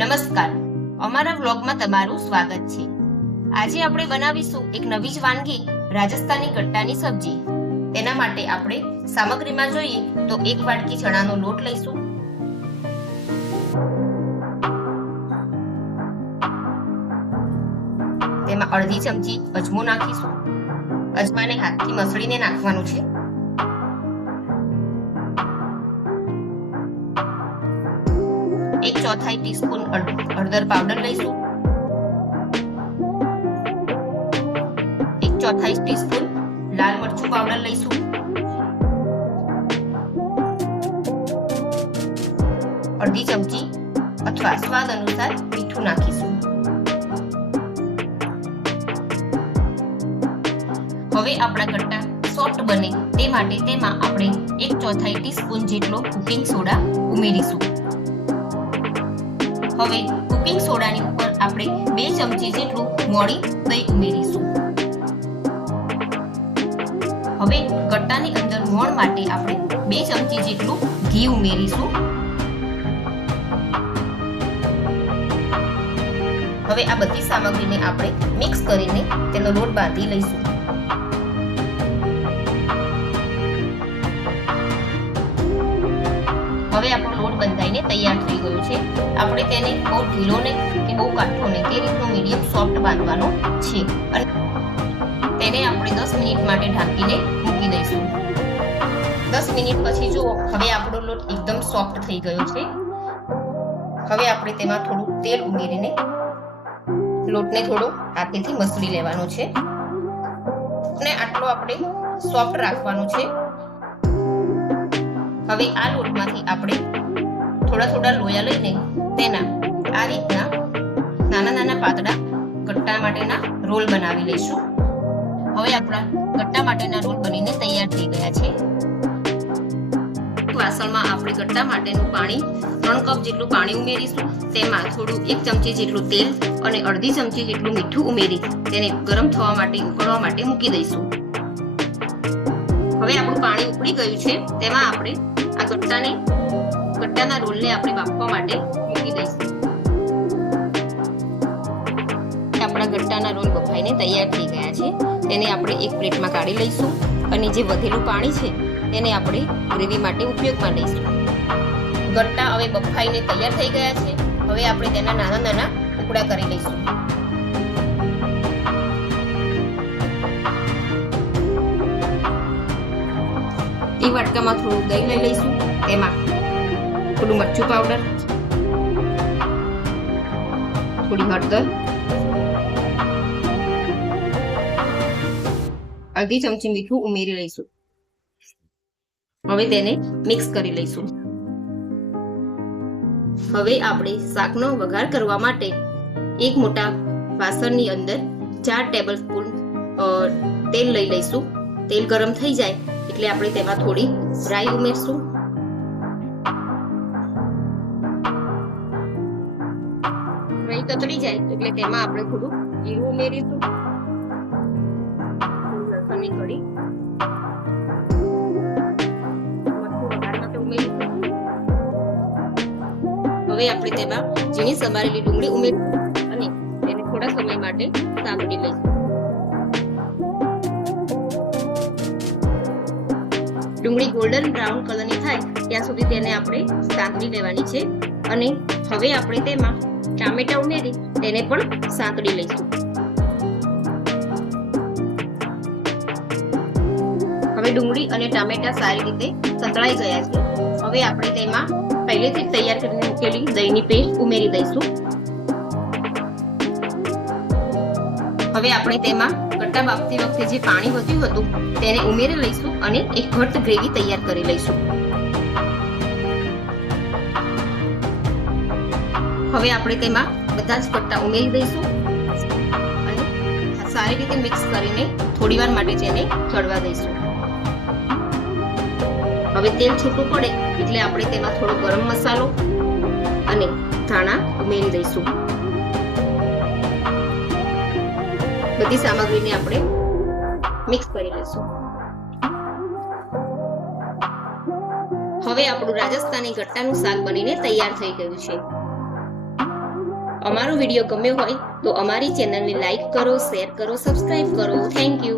નમસ્કાર, અમારા વ્લોગમાં તમારું સ્વાગત છે। આજે આપણે બનાવીશું એક નવી જ વાનગી રાજસ્થાની ગટ્ટાની સબ્જી। તેના માટે આપણે સામગ્રીમાં જોઈએ તો 1 વાટકી ચણાનો લોટ લઈશું, તેમાં અડધી ચમચી અજમો નાખીશું। અજમાને હાથથી મસળીને નાખવાનું છે। एक चौथाई टीस्पून हळदर पाउडर लईશું, 1 चौथाई टीस्पून लाल मरचું पाउडर लईશું, અડધી ચમચી અથવા સ્વાદ અનુસાર મીઠું નાખીશું। હવે આપણા ગટ્ટા સોફ્ટ બને તે માટે તેમાં આપણે 1 चौथाई टीस्पून જેટલો કુકિંગ સોડા ઉમેરીશું। હવે કુકિંગ સોડાની ઉપર આપણે 2 ચમચી જેટલું મોળી દહીં ઉમેરીશું। હવે ગટ્ટાની અંદર મોણ માટે આપણે 2 ચમચી જેટલું ઘી ઉમેરીશું। હવે આ બધી સામગ્રીને આપણે મિક્સ કરીને તેનો લોટ બાંધી લઈશું। હવે આપણો લોટ બંધાઈને તૈયાર થઈ ગયો છે। આપણે તેને બહુ ઢીલો ને કે બહુ કાઠો ને તે રીતનો મીડિયમ સોફ્ટ બાંધવાનો છે અને તેને આપણે 10 મિનિટ માટે ઢાંકીને મૂકી દઈશું। 10 મિનિટ પછી જુઓ, હવે આપણો લોટ એકદમ સોફ્ટ થઈ ગયો છે। હવે આપણે તેમાં થોડું તેલ ઉમેરીને લોટને થોડો હાથેથી મસળી લેવાનો છે અને આટલો આપણે સોફ્ટ રાખવાનો છે। હવે આ લોટમાંથી આપણે થોડા થોડા લોયા લઈને તેના આ રીતના નાના નાના પાતળા ગટ્ટા માટેના રોલ બનાવી લઈશું। હવે આપણા ગટ્ટા માટેના રોલ બનીને તૈયાર થઈ ગયા છે। વાસણમાં આપણે ગટ્ટા માટેનું પાણી 3 કપ જેટલું પાણી ઉમેરીશું। તેમાં થોડું 1 ચમચી જેટલું તેલ અને અડધી ચમચી જેટલું મીઠું ઉમેરી તેને ગરમ થવા માટે ઉકળવા માટે મૂકી દઈશું। હવે આપણું પાણી ઉકળી ગયું છે, તેમાં આપણે આ ગટ્ટાના રોલને આપણે બાફવા માટે મૂકી દઈશું। આપણા ગટ્ટાના રોલ બફાઈને તૈયાર થઈ ગયા છે। તેને આપણે એક પ્લેટમાં કાઢી લઈશું અને જે વધેલું પાણી છે તેને આપણે ગ્રેવી માટે ઉપયોગમાં લઈશું। ગટ્ટા હવે બફાઈને તૈયાર થઈ ગયા છે। હવે આપણે તેના નાના નાના ટુકડા કરી લઈશું। એક વાટકામાં થોડું દહીં લઈ લઈશું, તેમાં થોડું મરચું પાવડર, થોડી હળદર, અડધી ચમચી મીઠું ઉમેરી લઈશું। હવે તેને મિક્સ કરી લઈશું। હવે આપણે શાકનો વઘાર કરવા માટે એક મોટા વાસણની અંદર 4 ટેબલસ્પૂન તેલ લઈ લઈશું। તેલ ગરમ થઈ જાય એટલે આપણે તેમાં થોડી રાઈ ઉમેરશું। રાઈ તતડી જાય એટલે તેમાં આપણે થોડું જીરું ઉમેરીશું, લસણની કળી, હવે આપણે તેમાં ઝીણી સમારેલી ડુંગળી ઉમેરીશું અને તેને થોડા સમય માટે સાંતળી લઈશું। ડુંગળી ગોલ્ડન બ્રાઉન કલરની થાય ત્યાં સુધી તેને આપણે સાંતળી લેવાની છે અને હવે આપણે તેમાં ટામેટા ઉમેરી તેને પણ સાંતળી લઈશું। હવે ડુંગળી અને ટામેટા સારી રીતે સંતળાઈ ગયા છે। હવે આપણે તેમાં પહેલેથી તૈયાર કરીને મૂકેલી દહીંની પેસ્ટ ઉમેરી દઈશું। હવે આપણે તેમાં ગટ્ટા બાફતી વખતે જે પાણી વધ્યું હતું તેને ઉમેરી લઈશું અને એક ઘટ્ટ ગ્રેવી તૈયાર કરી લઈશું। હવે આપણે તેમાં બધા જ ગટ્ટા ઉમેરી દઈશું અને સારી રીતે મિક્સ કરીને થોડીવાર માટે તેને ચડવા દઈશું। હવે તેલ છૂટું પડે એટલે આપણે તેમાં થોડો ગરમ મસાલો અને ધાણા ઉમેરી દઈશું। બધી સામગ્રીને આપણે મિક્સ કરી લઈશું। હવે આપણું રાજસ્થાની ગટ્ટાનું શાક બનીને તૈયાર થઈ ગયું છે। અમારો વિડીયો ગમ્યો હોય તો અમારી ચેનલને લાઈક કરો, શેર કરો, સબસ્ક્રાઇબ કરો. Thank you.